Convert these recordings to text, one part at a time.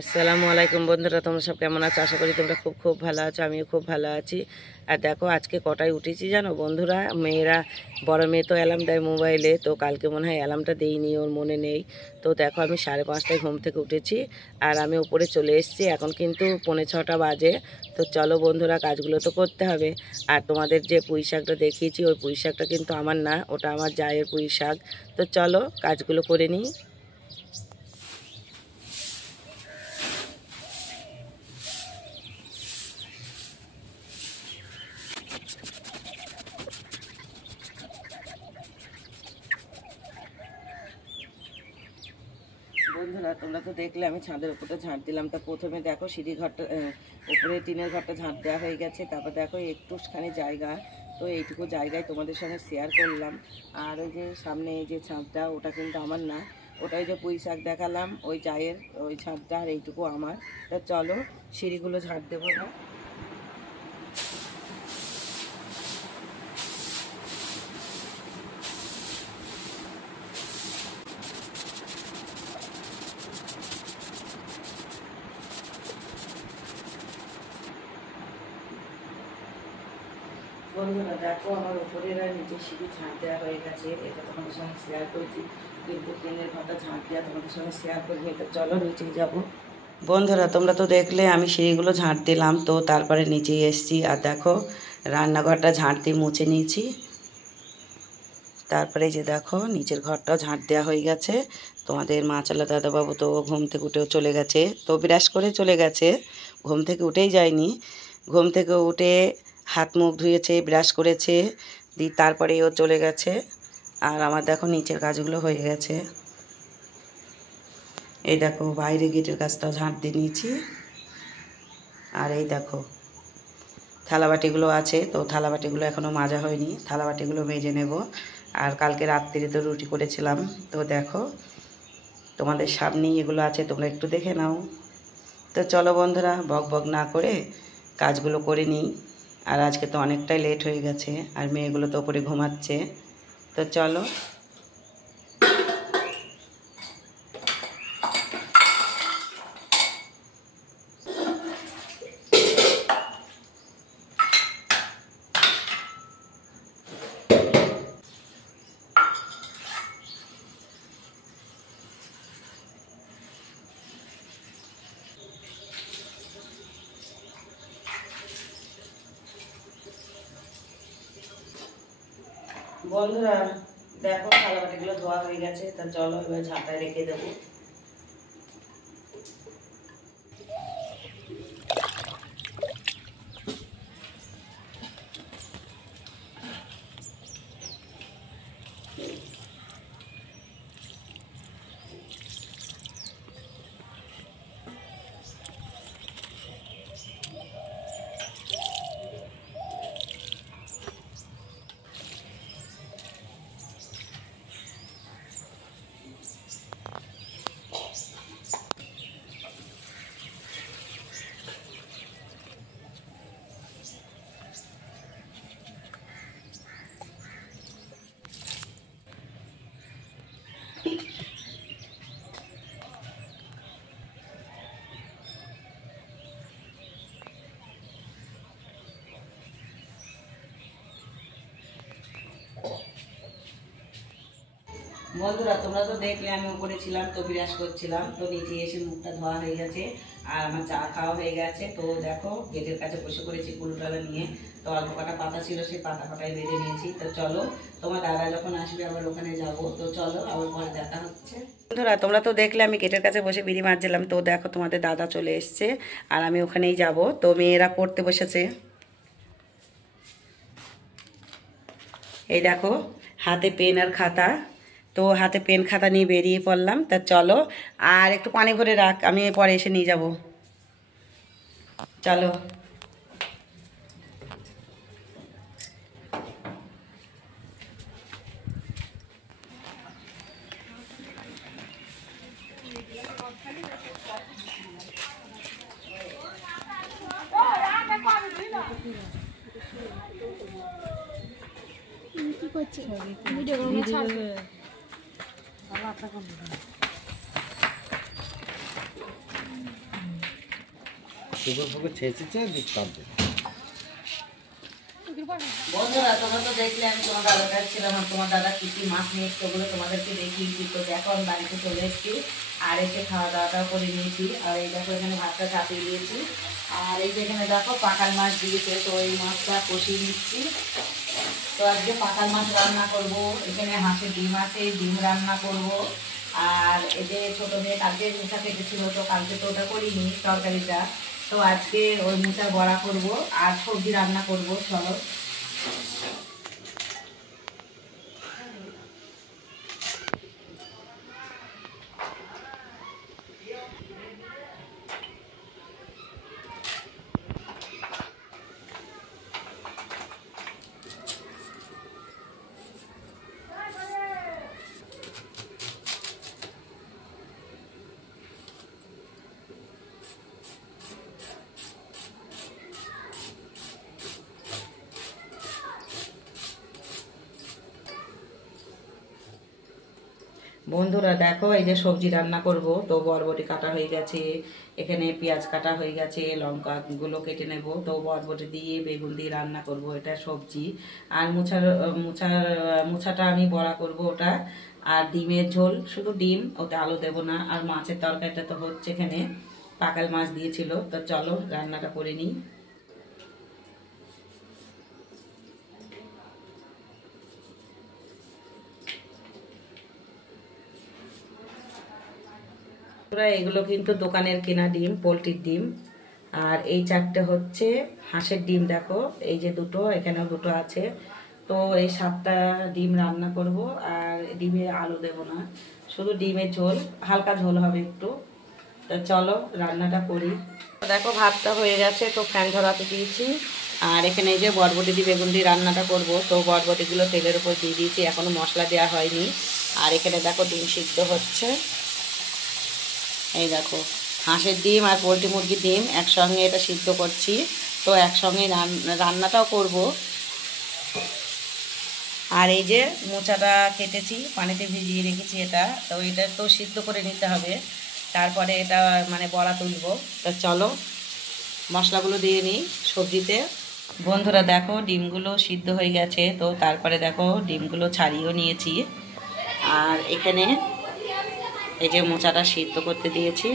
আসসালামু আলাইকুম বন্ধুরা, তোমরা সব কেমন আছো? আশা করি তোমরা খুব খুব ভালো আছো। আমিও খুব ভালো আছি। আর দেখো আজকে কটায় উঠেছি জানো বন্ধুরা? মেয়েরা, বড় মেয়ে তো অ্যালার্ম দেয় মোবাইলে, তো কালকে মনে হয় অ্যালার্মটা দেইনি, ওর মনে নেই। তো দেখো আমি 5:30টায় ঘুম থেকে উঠেছি আর আমি উপরে চলে এসেছি। এখন কিন্তু 5:45 বাজে। তো চলো বন্ধুরা, কাজগুলো তো করতে হবে। আর তোমাদের যে পুঁই শাকটা দেখিয়েছি, ওই পুঁই শাকটা কিন্তু আমার না, ওটা আমার জায়ের পুঁই শাক। তো চলো কাজগুলো করে নিই। বন্ধুরা তোমরা তো দেখলে আমি ছাদের উপরটা ঝাঁট দিলাম। তা প্রথমে দেখো সিঁড়ি ঘরটা, উপরে টিনের ঘরটা ঝাঁট দেওয়া হয়ে গেছে। তারপর দেখো একটুখানি জায়গা, তো এইটুকু জায়গায় তোমাদের সঙ্গে শেয়ার করলাম। আর ওই যে সামনে এই যে ছাদটা, ওটা কিন্তু আমার না, ওটা ওই যে পুঁই শাক দেখালাম ওই চায়ের, ওই ছাদটা, আর এইটুকু আমার। তা চলো সিঁড়িগুলো ঝাঁট দেবো না। বন্ধুরা দেখো আমার উপরের আর নিচে সিঁড়ি ঝাঁট দেওয়া হয়ে গেছে, এটা তোমাদের সঙ্গে শেয়ার করেছি, কিন্তু ট্রেনের ঘরটা ঝাঁট দেওয়া তোমাদের সঙ্গে শেয়ার করিনি। তো চলো নিচেই যাবো। বন্ধুরা তোমরা তো দেখলে আমি সিঁড়িগুলো ঝাঁট দিলাম, তো তারপরে নিচেই এসেছি। আর দেখো রান্নাঘরটা ঝাঁট দিয়ে মুছে নিয়েছি। তারপরে যে দেখো নিচের ঘরটাও ঝাঁট দেওয়া হয়ে গেছে। তোমাদের মাছালা দাদাবাবু তো ঘুম থেকে উঠেও চলে গেছে, তো ব্রাশ করে চলে গেছে, ঘুম থেকে উঠেই যায়নি। ঘুম থেকে উঠে হাত মুখ ধুয়েছে, ব্রাশ করেছে, দিয়ে তারপরে ও চলে গেছে। আর আমার দেখো নিচের কাজগুলো হয়ে গেছে। এই দেখো বাইরে গেটের কাজটাও ঝাঁট দিয়ে নিয়েছি। আর এই দেখো থালাবাটিগুলো আছে, তো থালাবাটিগুলো এখনও মাজা হয়নি, থালাবাটিগুলো মেজে নেব। আর কালকে রাত্রিরে তো রুটি করেছিলাম, তো দেখো তোমাদের সামনেই এগুলো আছে, তোমরা একটু দেখে নাও। তো চলো বন্ধুরা বক বক না করে কাজগুলো করে নিই। আর আজকে তো অনেকটাই লেট হয়ে গেছে, আর মেয়েগুলো তো ওপরে ঘুমাচ্ছে। তো চলো। বন্ধুরা দেখো থালাবাটিগুলো ধোয়া হয়ে গেছে, তা চলো এবার ঝাঁটায় রেখে দেবো। বন্ধুরা তোমরা তো দেখলে আমি উপরে ছিলাম, তো বিরাজ করছিলাম, তো নিচে এসে মুখটা ধোয়া হয়ে গেছে আর আমার চা খাওয়া হয়ে গেছে। তো দেখো গেটের কাছে বসে পড়েছি কুলুটালা নিয়ে, তো অল্প কটা পাতা ছিল, সেই পাতা কটাই বেঁধে নিয়েছি। তো চলো তোমার দাদা যখন আসবে আবার ওখানে যাব, তো চলো আবার পরে দেখা হচ্ছে। বন্ধুরা তোমরা তো দেখলে আমি গেটের কাছে বসে বিড়ি মারছিলাম, তো দেখো তোমাদের দাদা চলে এসছে আর আমি ওখানেই যাব। তো মেয়েরা পড়তে বসেছে, এই দেখো হাতে পেন আর খাতা, তো হাতে পেন খাতা নিয়ে বেরিয়ে পড়লাম। তা চলো আর একটু পানি ভরে রাখ, আমি পরে এসে নিয়ে যাব। চলো। কি করছে ভিডিও করব না। পুকুর পুকুর ছেঁচেছে দিতাম। বন্ধুরা তোমরা তো দেখলে আমি তোমার দাদার কাছে ছিলাম, আর তোমার দাদা কী কী মাছ নিয়ে এসছে ওগুলো তোমাদেরকে দেখিয়েছি। তো দেখো আমি বাড়িতে চলে এসেছি আর এসে খাওয়া দাওয়াটা করে নিয়েছি। আর এই দেখো এখানে ভাতটা চাপিয়ে দিয়েছি, আর এই যে এখানে দেখো পাকাল মাছ দিয়েছে, তো এই মাছটা কষিয়ে নিচ্ছি। তো আজকে পাকাল মাছ রান্না করব, এখানে হাঁসের ডিম আছে, ডিম রান্না করব। আর এই যে ছোটো মেয়ে কালকে মুচা কেটেছিল, তো কালকে তো ওটা করিনি তরকারিটা, তো আজকে ওই মুচার বড়া করব আর সবজি রান্না করব। চলো বন্ধুরা দেখো এই যে সবজি রান্না করব, তো বরবটি কাটা হয়ে গেছে, এখানে পেঁয়াজ কাটা হয়ে গেছে, লঙ্কাগুলো কেটে নেব। তো বরবটি দিয়ে বেগুন দিয়ে রান্না করব, এটা সবজি। আর মুছাটা আমি বড়া করব ওটা। আর ডিমের ঝোল, শুধু ডিম, ওতে আলু দেব না। আর মাছের তরকারিটা তো হচ্ছে, এখানে পাকাল মাছ দিয়েছিল। তো চলো রান্নাটা করে নিই। এগুলো কিন্তু দোকানের কেনা ডিম, পোলট্রির ডিম। আর এই চারটে হচ্ছে হাঁসের ডিম, দেখো এই যে দুটো, এখানেও দুটো আছে। তো এই 7টা ডিম রান্না করব। আর ডিমে আলু দেব না, শুধু ডিমের ঝোল, হালকা ঝোল হবে একটু। তো চলো রান্নাটা করি। দেখো ভাতটা হয়ে গেছে, তো ফ্যান ধরাতে দিয়েছি। আর এখানে এই যে বরবটি দিয়ে বেগুন দিয়ে রান্নাটা করব, তো বরবটিগুলো তেলের উপর দিয়ে দিয়েছি, এখনও মশলা দেওয়া হয়নি। আর এখানে দেখো ডিম সিদ্ধ হচ্ছে। এই দেখো হাঁসের ডিম আর পোলট্রি মুরগির ডিম একসঙ্গে এটা সিদ্ধ করছি, তো একসঙ্গে রান্নাটাও করব। আর এই যে মোচাটা কেটেছি, পানিতে ভিজিয়ে রেখেছি, এটা তো এটা তো সিদ্ধ করে নিতে হবে, তারপরে এটা মানে বড়া তুলব। তো চলো মশলাগুলো দিয়ে নিই সবজিতে। বন্ধুরা দেখো ডিমগুলো সিদ্ধ হয়ে গেছে, তো তারপরে দেখো ডিমগুলো ছাড়িয়েও নিয়েছি। আর এখানে এই যে মোচাটা সিদ্ধ করতে দিয়েছি।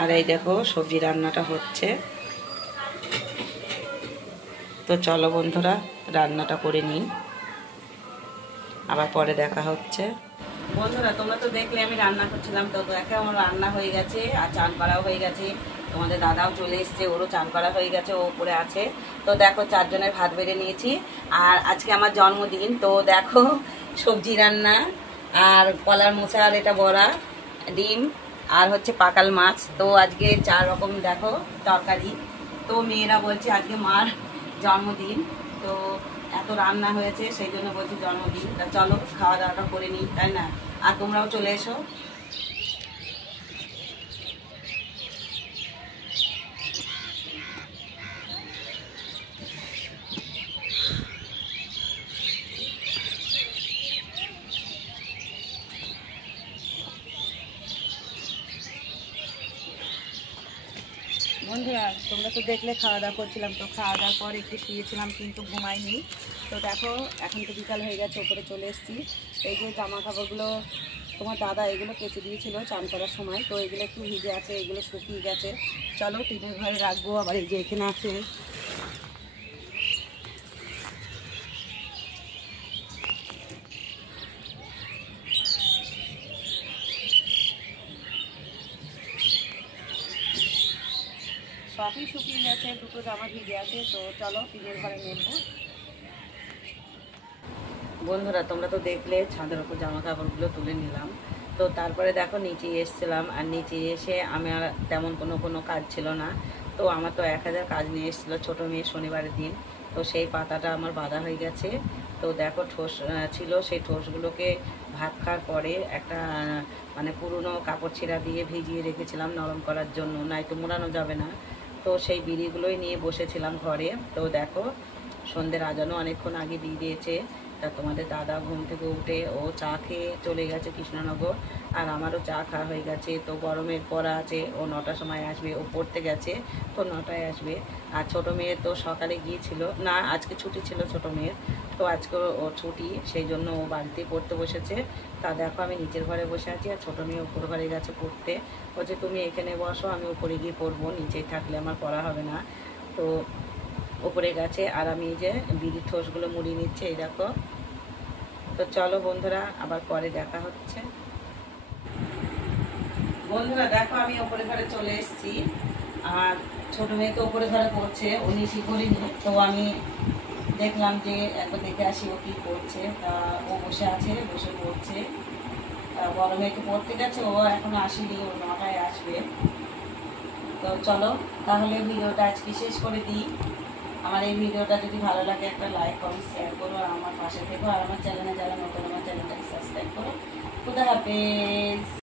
আর এই দেখো সবজি রান্নাটা হচ্ছে। তো চলো বন্ধুরা রান্নাটা করে নিই, আবার পরে দেখা হচ্ছে। বন্ধুরা তোমরা তো দেখলে আমি রান্না করছিলাম, তো দেখো আমার রান্না হয়ে গেছে আর চান করাও হয়ে গেছে। তোমাদের দাদাও চলে এসছে, ওরও চান করা হয়ে গেছে, ও উপরে আছে। তো দেখো 4 জনের ভাত বেড়ে নিয়েছি। আর আজকে আমার জন্মদিন, তো দেখো সবজি রান্না আর কলার মোচার এটা বড়া, ডিম আর হচ্ছে পাকাল মাছ। তো আজকে 4 রকম দেখো তরকারি। তো মেয়েরা বলছে আজকে মার জন্মদিন, তো এত রান্না হয়েছে সেই জন্য বলছি জন্মদিন। তা চলো খাওয়া দাওয়াটা করে নিই, তাই না? আর তোমরাও চলে এসো। বন্ধুরা তোমরা তো দেখলে খাওয়া দাওয়া করছিলাম, তো খাওয়া দাওয়ার পর একটু শুয়েছিলাম কিন্তু ঘুমাইনি। তো দেখো এখন তো বিকাল হয়ে গেছে, উপরে চলে এসেছি। এই যে জামা কাপড়গুলো তোমার দাদা এগুলো কেচে দিয়েছিল চান করার সময়, তো এগুলো একটু ভিজে আছে, এগুলো শুকিয়ে গেছে। চলো টিনের ঘরে রাখবো। আবার এই যে এখানে আছে সবই শুকিয়ে গেছে, দুটো জামা ভিজে আছে। তো চলো টিনের ঘরে নেবো। বন্ধুরা তোমরা তো দেখলে ছাদের ওপর জামা কাপড়গুলো তুলে নিলাম। তো তারপরে দেখো নিচে এসেছিলাম, আর নিচে এসে আমার তেমন কোনো কাজ ছিল না। তো আমার তো 1000 কাজ নিয়ে এসেছিলো ছোটো মেয়ে শনিবারের দিন, তো সেই পাতাটা আমার বাঁধা হয়ে গেছে। তো দেখো ঠোস ছিল, সেই ঠোসগুলোকে ভাত খাওয়ার পরে একটা মানে পুরনো কাপড় ছেঁড়া দিয়ে ভিজিয়ে রেখেছিলাম নরম করার জন্য, নয়তো মোড়ানো যাবে না। তো সেই বিড়িগুলোই নিয়ে বসেছিলাম ঘরে। তো দেখো সন্ধ্যের আজানও অনেকক্ষণ আগে দিয়ে দিয়েছে। তা তোমাদের দাদা ঘুম থেকে উঠে ও চা খেয়ে চলে গেছে কৃষ্ণনগর, আর আমারও চা খাওয়া হয়ে গেছে। তো গরমের পড়া আছে, ও 9টার সময় আসবে, ও পড়তে গেছে তো 9টায় আসবে। আর ছোটো মেয়ে তো সকালে গিয়েছিল না, আজকে ছুটি ছিল ছোটো মেয়ের, তো আজকে ওর ছুটি, সেই জন্য ও বাড়িতেই পড়তে বসেছে। তা দেখো আমি নিচের ঘরে বসে আছি, আর ছোটো মেয়ে উপর ঘরে গেছে পড়তে। বলছে তুমি এখানে বসো, আমি উপরে গিয়ে পড়বো, নিচেই থাকলে আমার পড়া হবে না। তো উপরে গেছে, আর আমি এই যে বিড়ির ঠোসগুলো মুড়িয়ে নিচ্ছে, এই দেখো। তো চলো বন্ধুরা, আবার পরে দেখা হচ্ছে। বন্ধুরা দেখো আমি ওপরে ঘরে চলে এসেছি, আর ছোটো মেয়ে তো ওপরে ঘরে পড়ছে, উনি শিখরিনি, তো আমি দেখলাম যে একবার দেখে আসি ও কী করছে। তা ও বসে আছে, বসে পড়ছে। তা বড় মেয়ে তো পড়তে গেছে, ও এখনো আসেনি, ও 9টায় আসবে। তো চলো তাহলে ভিডিওটা আজকে শেষ করে দিই। আমার এই ভিডিওটা যদি ভালো লাগে একটা লাইক কমেন্ট শেয়ার করো, আর আমার পাশে থেকো, আর আমার চ্যানেলে যারা নতুন আমার চ্যানেলটাকে সাবস্ক্রাইব করো। খুদা হাফেজ।